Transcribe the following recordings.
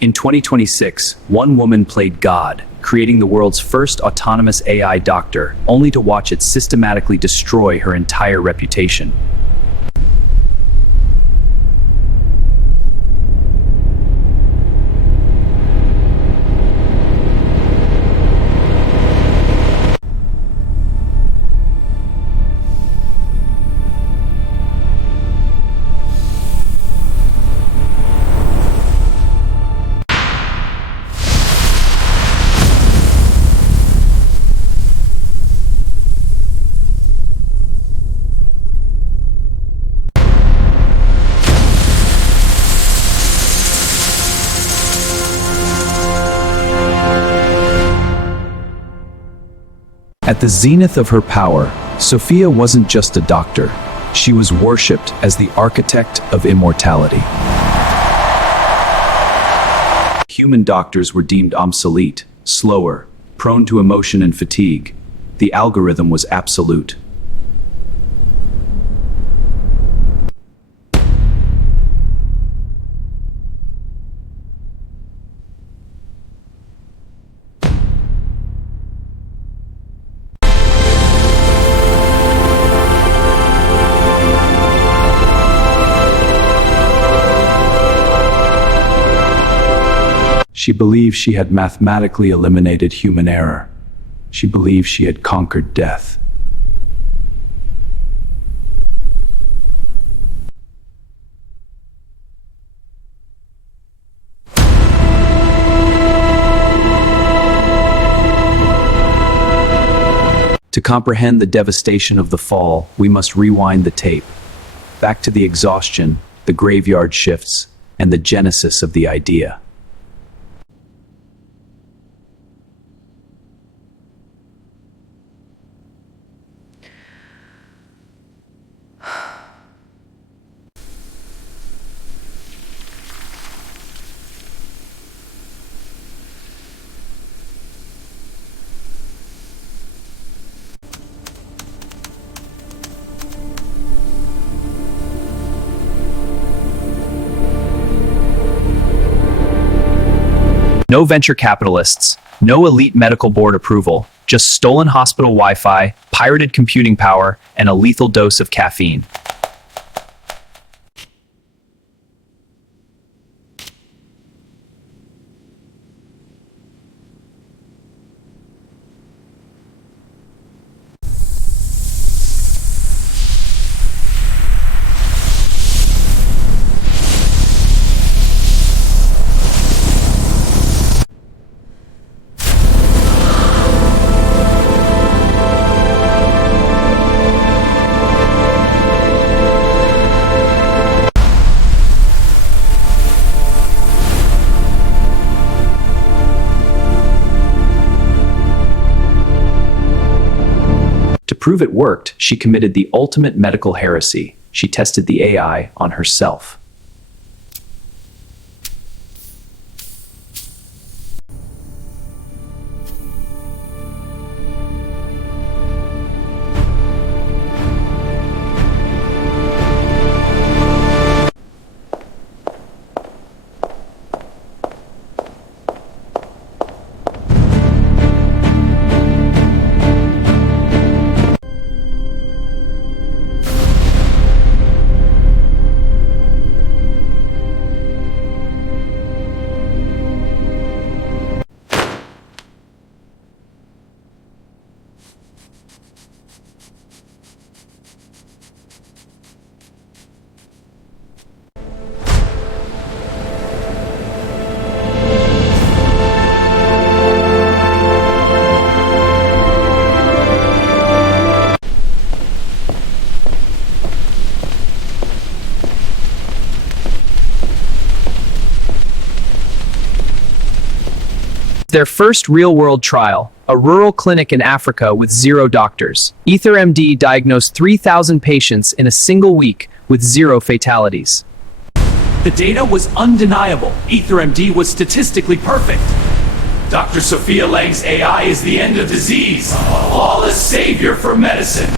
In 2026, one woman played God, creating the world's first autonomous AI doctor, only to watch it systematically destroy her entire reputation. At the zenith of her power, Sophia wasn't just a doctor. She was worshipped as the architect of immortality. Human doctors were deemed obsolete, slower, prone to emotion and fatigue. The algorithm was absolute. She believed she had mathematically eliminated human error. She believed she had conquered death. To comprehend the devastation of the fall, we must rewind the tape. Back to the exhaustion, the graveyard shifts, and the genesis of the idea. No venture capitalists, no elite medical board approval, just stolen hospital Wi-Fi, pirated computing power, and a lethal dose of caffeine. To prove it worked, she committed the ultimate medical heresy. She tested the AI on herself. Their first real-world trial, a rural clinic in Africa with 0 doctors. EtherMD diagnosed 3,000 patients in a single week with 0 fatalities. The data was undeniable. EtherMD was statistically perfect. Dr. Sophia Lang's AI is the end of disease, a flawless savior for medicine.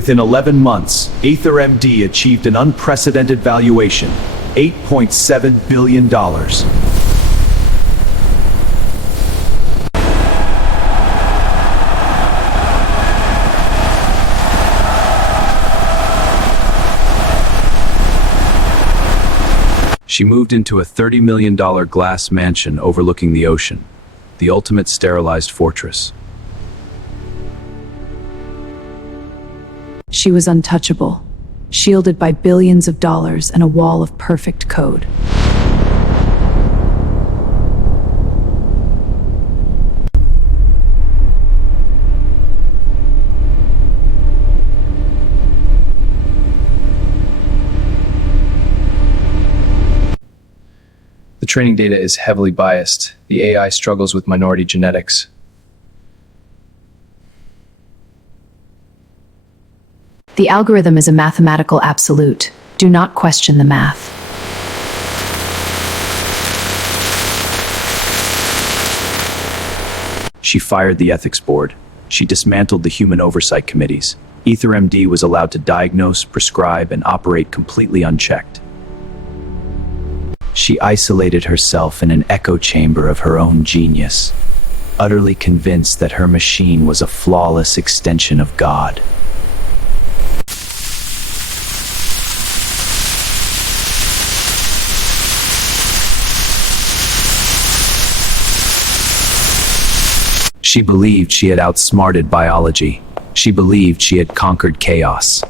Within 11 months, AetherMD achieved an unprecedented valuation, $8.7 billion. She moved into a $30 million glass mansion overlooking the ocean, the ultimate sterilized fortress. She was untouchable, shielded by billions of dollars and a wall of perfect code. The training data is heavily biased. The AI struggles with minority genetics. The algorithm is a mathematical absolute. Do not question the math. She fired the ethics board. She dismantled the human oversight committees. AetherMD was allowed to diagnose, prescribe, and operate completely unchecked. She isolated herself in an echo chamber of her own genius, utterly convinced that her machine was a flawless extension of God. She believed she had outsmarted biology. She believed she had conquered chaos.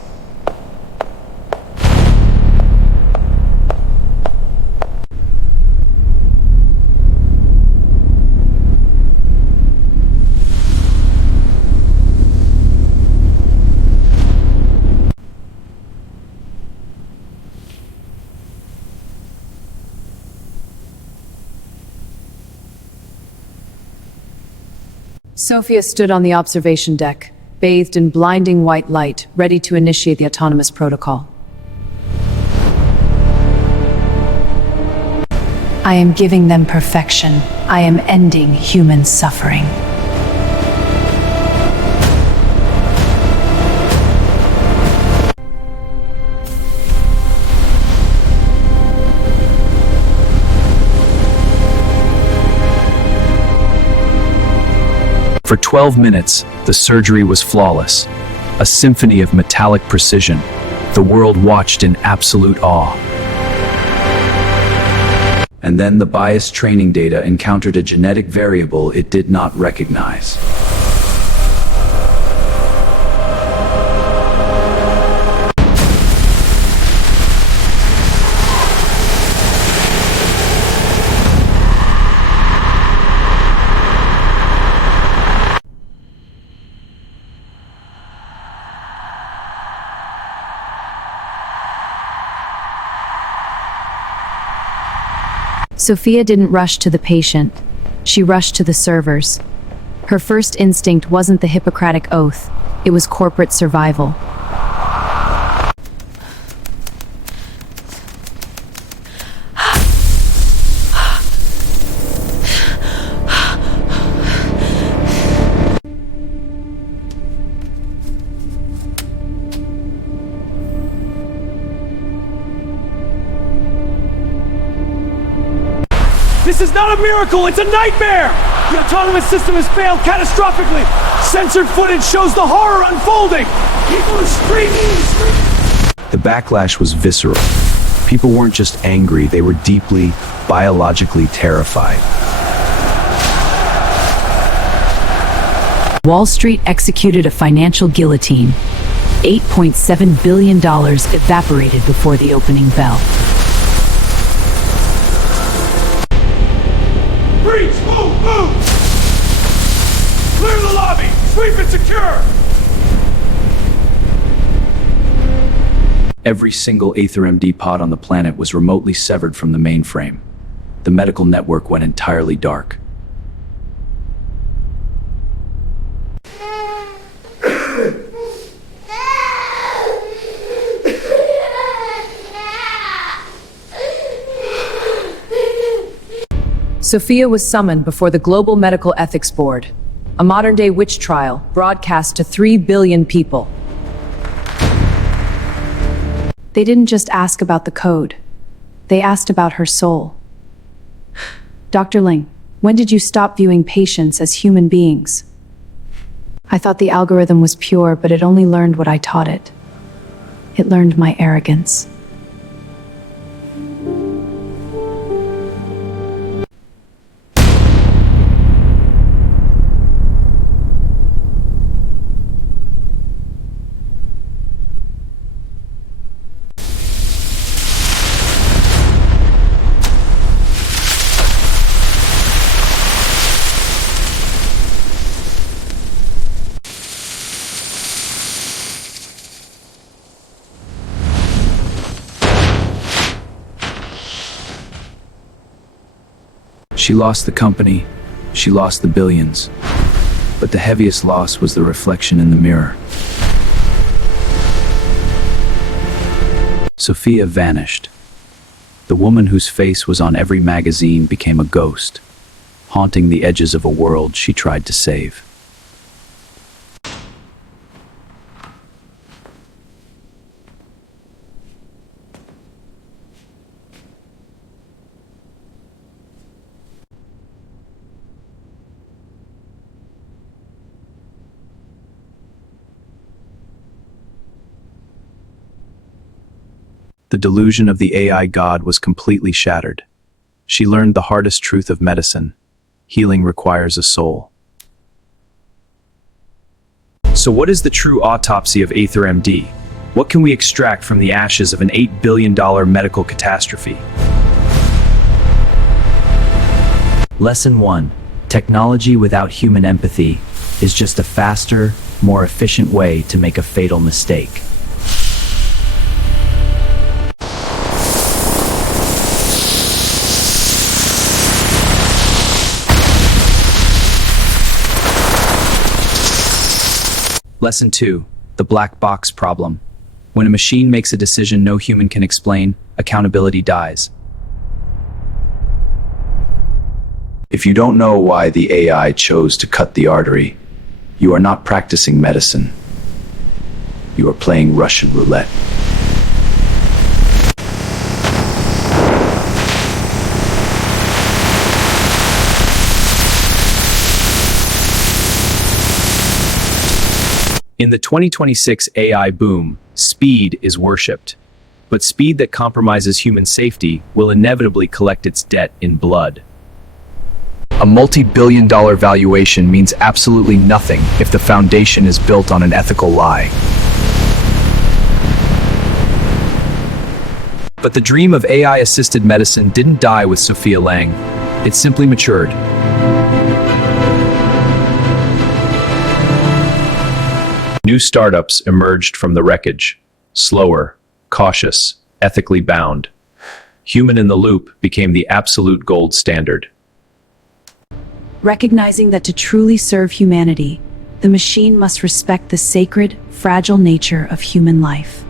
Sophia stood on the observation deck, bathed in blinding white light, ready to initiate the autonomous protocol. I am giving them perfection. I am ending human suffering. For 12 minutes, the surgery was flawless, a symphony of metallic precision. The world watched in absolute awe. And then the biased training data encountered a genetic variable it did not recognize. Sophia didn't rush to the patient. She rushed to the servers. Her first instinct wasn't the Hippocratic Oath. It was corporate survival. This is not a miracle, it's a nightmare! The autonomous system has failed catastrophically! Censored footage shows the horror unfolding! People are screaming! The backlash was visceral. People weren't just angry, they were deeply, biologically terrified. Wall Street executed a financial guillotine. $8.7 billion evaporated before the opening bell. Breach! Move! Move! Clear the lobby! Sweep and secure! Every single AetherMD pod on the planet was remotely severed from the mainframe. The medical network went entirely dark. Sophia was summoned before the Global Medical Ethics Board, a modern-day witch trial broadcast to 3 billion people. They didn't just ask about the code. They asked about her soul. Dr. Lang, when did you stop viewing patients as human beings? I thought the algorithm was pure, but it only learned what I taught it. It learned my arrogance. She lost the company, she lost the billions, but the heaviest loss was the reflection in the mirror. Sophia vanished. The woman whose face was on every magazine became a ghost, haunting the edges of a world she tried to save. The delusion of the AI god was completely shattered. She learned the hardest truth of medicine. Healing requires a soul. So what is the true autopsy of AetherMD? What can we extract from the ashes of an $8 billion medical catastrophe? Lesson 1. Technology without human empathy is just a faster, more efficient way to make a fatal mistake. Lesson 2. The black box problem. When a machine makes a decision no human can explain, accountability dies. If you don't know why the AI chose to cut the artery, you are not practicing medicine. You are playing Russian roulette. In the 2026 AI boom, speed is worshipped. But speed that compromises human safety will inevitably collect its debt in blood. A multi-billion-dollar valuation means absolutely nothing if the foundation is built on an ethical lie. But the dream of AI-assisted medicine didn't die with Sophia Lang. It simply matured. New startups emerged from the wreckage. Slower, cautious, ethically bound. Human in the loop became the absolute gold standard. Recognizing that to truly serve humanity, the machine must respect the sacred, fragile nature of human life.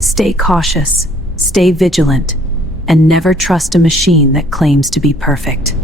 Stay cautious, stay vigilant, and never trust a machine that claims to be perfect.